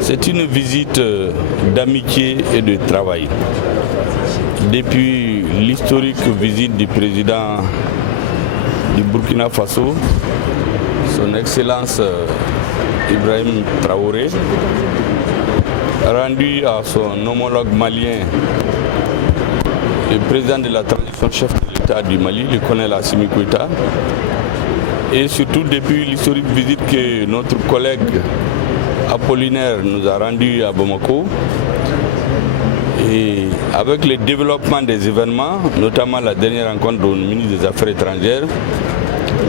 C'est une visite d'amitié et de travail. Depuis l'historique visite du président du Burkina Faso, son Excellence Ibrahim Traoré, rendu à son homologue malien, le président de la transition chef de l'État du Mali, le colonel Assimi Goïta, et surtout depuis l'historique visite que notre collègue Apollinaire nous a rendu à Bamako. Et avec le développement des événements, notamment la dernière rencontre du ministre des Affaires étrangères,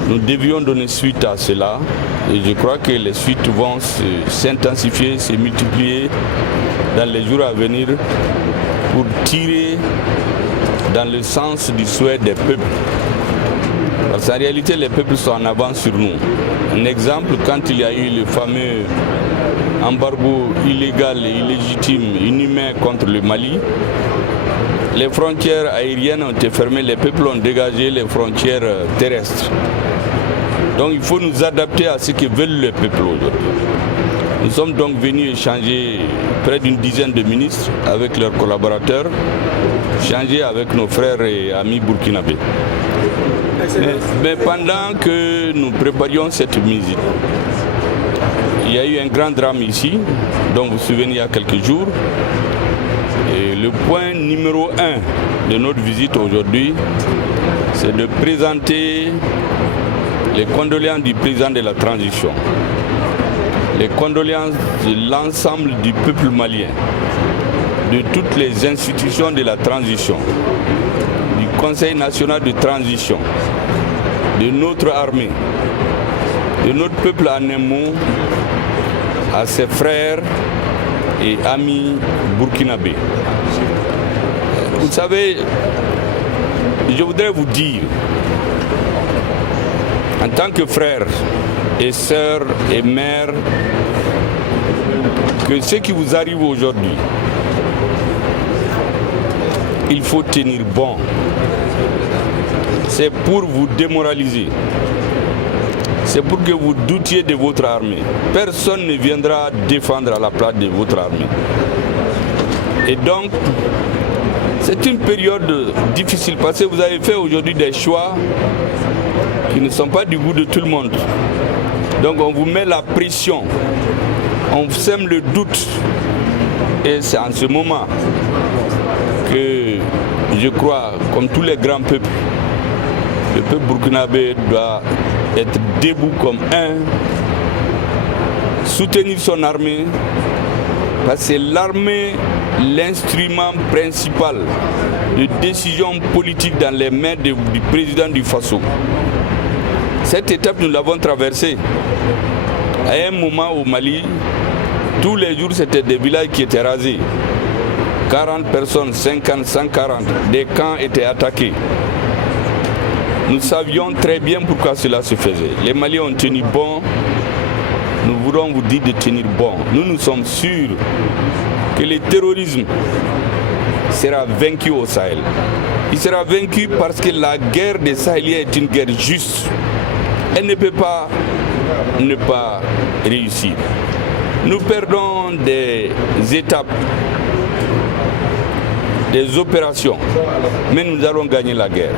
nous devions donner suite à cela. Et je crois que les suites vont s'intensifier, se multiplier dans les jours à venir pour tirer dans le sens du souhait des peuples. Parce qu'en réalité, les peuples sont en avance sur nous. Un exemple, quand il y a eu le fameux embargo illégal et illégitime, inhumain contre le Mali, les frontières aériennes ont été fermées, les peuples ont dégagé les frontières terrestres. Donc il faut nous adapter à ce que veulent les peuples aujourd'hui. Nous sommes donc venus échanger près d'une dizaine de ministres avec leurs collaborateurs, échanger avec nos frères et amis burkinabés. Mais pendant que nous préparions cette visite, il y a eu un grand drame ici, dont vous vous souvenez il y a quelques jours. Et le point numéro 1 de notre visite aujourd'hui, c'est de présenter les condoléances du président de la transition, les condoléances de l'ensemble du peuple malien, de toutes les institutions de la transition, du Conseil national de transition, de notre armée, de notre peuple en un mot, à ses frères et amis burkinabés. Vous savez, je voudrais vous dire, en tant que frères et sœurs et mères, que ce qui vous arrive aujourd'hui, il faut tenir bon. C'est pour vous démoraliser. C'est pour que vous doutiez de votre armée. Personne ne viendra défendre à la place de votre armée. Et donc, c'est une période difficile parce que vous avez fait aujourd'hui des choix qui ne sont pas du goût de tout le monde. Donc on vous met la pression, on vous sème le doute. Et c'est en ce moment que je crois, comme tous les grands peuples, le peuple burkinabé doit être debout comme un, soutenir son armée, parce que c'est l'armée l'instrument principal de décision politique dans les mains du président du Faso. Cette étape, nous l'avons traversée. À un moment au Mali, tous les jours, c'était des villages qui étaient rasés. 40 personnes, 50, 140, des camps étaient attaqués. Nous savions très bien pourquoi cela se faisait. Les Maliens ont tenu bon. Nous voulons vous dire de tenir bon. Nous sommes sûrs que le terrorisme sera vaincu au Sahel. Il sera vaincu parce que la guerre des Sahéliens est une guerre juste. Elle ne peut pas ne pas réussir. Nous perdons des étapes, des opérations, mais nous allons gagner la guerre.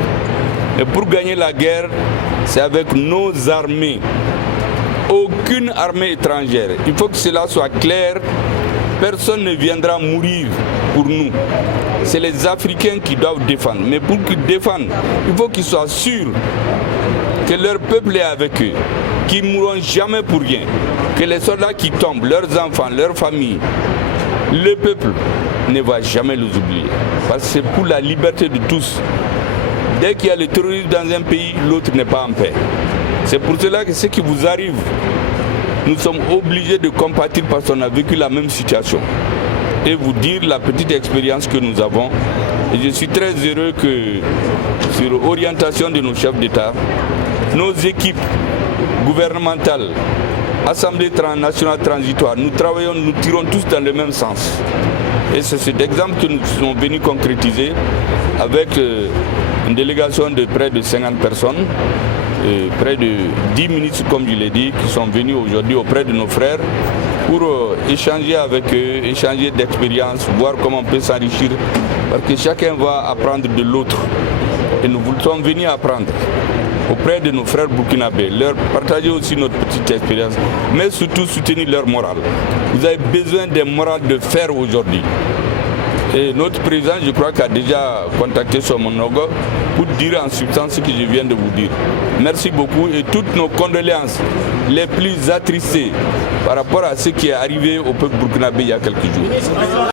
Et pour gagner la guerre, c'est avec nos armées. Aucune armée étrangère. Il faut que cela soit clair. Personne ne viendra mourir pour nous. C'est les Africains qui doivent défendre. Mais pour qu'ils défendent, il faut qu'ils soient sûrs que leur peuple est avec eux, qu'ils ne mourront jamais pour rien, que les soldats qui tombent, leurs enfants, leurs familles, le peuple ne va jamais les oublier. Parce que c'est pour la liberté de tous. Dès qu'il y a le terrorisme dans un pays, l'autre n'est pas en paix. C'est pour cela que ce qui vous arrive, nous sommes obligés de compatir parce qu'on a vécu la même situation. Et vous dire la petite expérience que nous avons. Et je suis très heureux que, sur orientation de nos chefs d'État, nos équipes gouvernementales, Assemblée nationale transitoire, nous travaillons, nous tirons tous dans le même sens. Et c'est cet exemple que nous sommes venus concrétiser avec une délégation de près de 50 personnes, près de 10 ministres, comme je l'ai dit, qui sont venus aujourd'hui auprès de nos frères pour échanger avec eux, échanger d'expérience, voir comment on peut s'enrichir, parce que chacun va apprendre de l'autre. Et nous sommes venus apprendre auprès de nos frères burkinabés, leur partager aussi notre petite expérience, mais surtout soutenir leur morale. Vous avez besoin d'un moral de fer aujourd'hui. Et notre président, je crois, a déjà contacté son monogo pour dire en substance ce que je viens de vous dire. Merci beaucoup et toutes nos condoléances les plus attristées par rapport à ce qui est arrivé au peuple burkinabé il y a quelques jours.